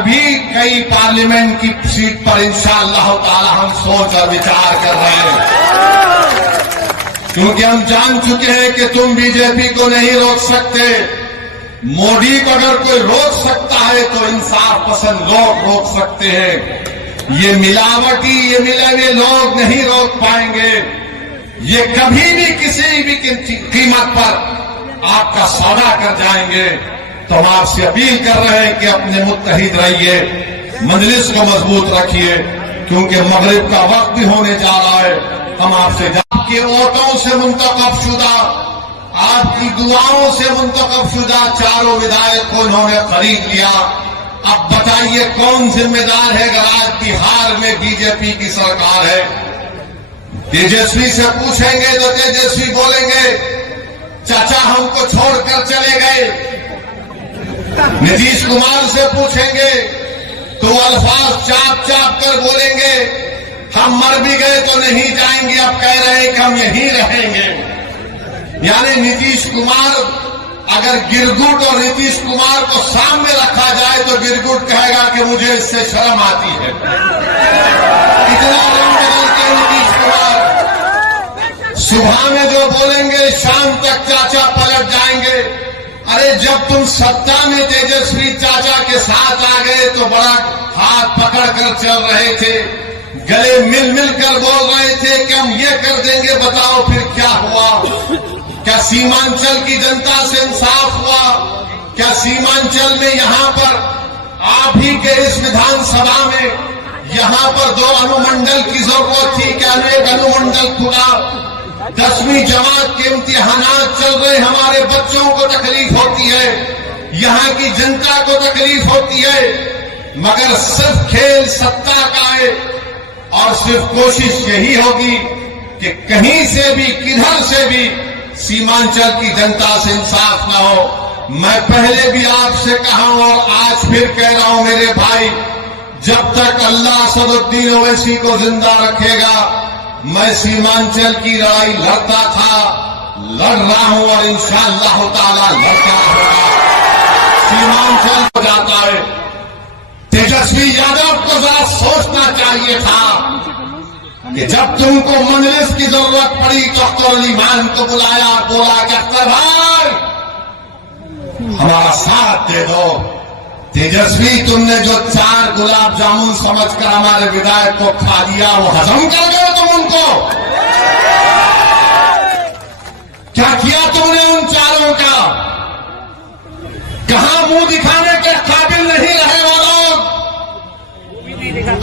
और भी कई पार्लियामेंट की सीट पर इंशाअल्लाह ताला हम सोच और विचार कर रहे हैं, क्योंकि हम जान चुके हैं कि तुम बीजेपी को नहीं रोक सकते। मोदी को अगर कोई रोक सकता है तो इंसाफ पसंद लोग रोक सकते हैं। ये मिलावटी, ये मिले हुए लोग नहीं रोक पाएंगे। ये कभी भी किसी भी कीमत पर आपका सौदा कर जाएंगे। तो हम आपसे अपील कर रहे हैं कि अपने मुत्तहिद रहिए, मजलिस को मजबूत रखिए, क्योंकि मगरिब का वक्त भी होने जा रहा है। हम आपसे आपके वोटों से मुंतखब शुदा, आपकी दुआओं से मुंतखब शुदा चारों विधायक को उन्होंने खरीद लिया। अब बताइए कौन जिम्मेदार है अगर आज बिहार में बीजेपी की सरकार है? तेजस्वी से पूछेंगे तो तेजस्वी बोलेंगे चाचा हमको छोड़कर चले गए। नीतीश कुमार से पूछेंगे तो अल्फाज चाप चाप कर बोलेंगे हम मर भी गए तो नहीं जाएंगे, अब कह रहे हैं कि हम यहीं रहेंगे। यानी नीतीश कुमार, अगर गिरगुट और नीतीश कुमार को सामने रखा जाए तो गिरगुट कहेगा कि मुझे इससे शर्म आती है। इतना रंग बदलते नीतीश कुमार, सुबह में जो बोलेंगे शाम तक चाचा पलट जाएंगे। अरे जब तुम सत्ता में तेजस्वी चाचा के साथ आ गए तो बड़ा हाथ पकड़कर चल रहे थे, गले मिल मिल कर बोल रहे थे कि हम ये कर देंगे। बताओ फिर क्या हुआ? क्या सीमांचल की जनता से इंसाफ हुआ? क्या सीमांचल में यहाँ पर आप ही के इस विधानसभा में यहाँ पर 2 अनुमंडल की जरूरत थी, क्या एक अनुमंडल खुला? 10वीं जमात के इम्तिहानात चल रहे, हमारे बच्चों को तकलीफ होती है, यहाँ की जनता को तकलीफ होती है, मगर सिर्फ खेल सत्ता का है और सिर्फ कोशिश यही होगी कि कहीं से भी किधर से भी सीमांचल की जनता से इंसाफ न हो। मैं पहले भी आपसे कहा हूं और आज फिर कह रहा हूं मेरे भाई, जब तक अल्लाह असदुद्दीन ओवैसी को जिंदा रखेगा मैं सीमांचल की लड़ाई लड़ता था, लड़ रहा हूं और इंशाअल्लाह ताला लड़ता होगा। सीमांचल हो जाता है। तेजस्वी यादव को जरा सोचना चाहिए था कि जब तुमको मजलिस की जरूरत पड़ी तो अख्तर अली खान को बुलाया, बोला कि अख्तर भाई हमारा साथ दे दो। तेजस्वी तुमने जो 4 गुलाब जामुन समझकर हमारे विधायक को खा दिया, वो हजम कर गए तुम उनको? क्या किया तुमने उन 4 का? कहां मुंह दिखाने के काबिल नहीं रहे वो लोग?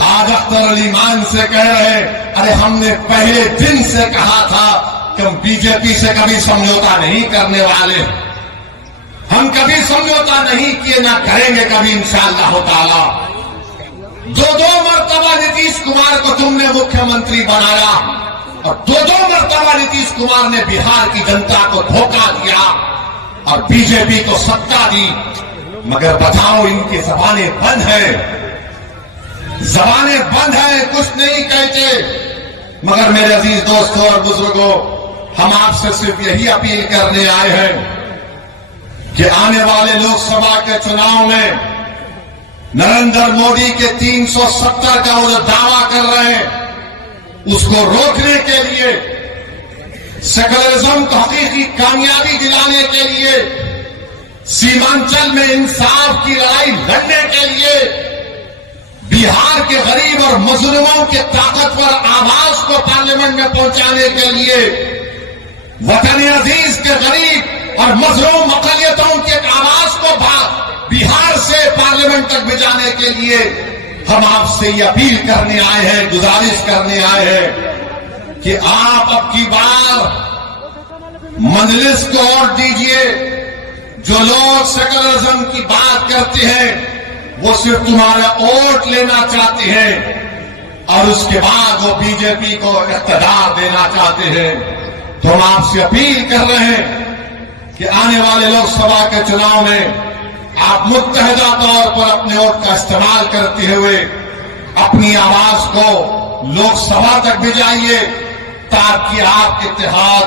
आज अख्तर अली खान से कह रहे अरे हमने पहले दिन से कहा था कि हम बीजेपी से कभी समझौता नहीं करने वाले, हम कभी समझौता नहीं किए, ना करेंगे कभी इंशाअल्लाह ताला। 2 मरतबा नीतीश कुमार को तुमने मुख्यमंत्री बनाया और 2 मरतबा नीतीश कुमार ने बिहार की जनता को धोखा दिया और बीजेपी को सत्ता दी। मगर बताओ इनकी जबानें बंद है, जबानें बंद है, कुछ नहीं कहते। मगर मेरे अजीज दोस्तों और बुजुर्गों, हम आपसे सिर्फ यही अपील करने आए हैं कि आने वाले लोकसभा के चुनाव में नरेंद्र मोदी के 370 का वो जो दावा कर रहे हैं उसको रोकने के लिए, सेकुलरिज्म को हकीकी कामयाबी दिलाने के लिए, सीमांचल में इंसाफ की लड़ाई लड़ने के लिए, बिहार के गरीब और मजलूमों के ताकतवर आवाज को पार्लियामेंट में पहुंचाने के लिए, वतन अजीज के गरीब और मजलूम अकलियतों के आवाज को बिहार से पार्लियामेंट तक भिजाने के लिए हम आपसे ये अपील करने आए हैं, गुजारिश करने आए हैं कि आप अब की बार मजलिस को वोट दीजिए। जो लोग सेकुलरिज्म की बात करते हैं वो सिर्फ तुम्हारा वोट लेना चाहते हैं और उसके बाद वो बीजेपी को इक़्तिदार देना चाहते हैं। तो हम आपसे अपील कर रहे हैं कि आने वाले लोकसभा के चुनाव में आप मुत्तहिदा तौर पर अपने वोट का इस्तेमाल करते हुए अपनी आवाज को लोकसभा तक भिजाइए ताकि आप इत्तेहाद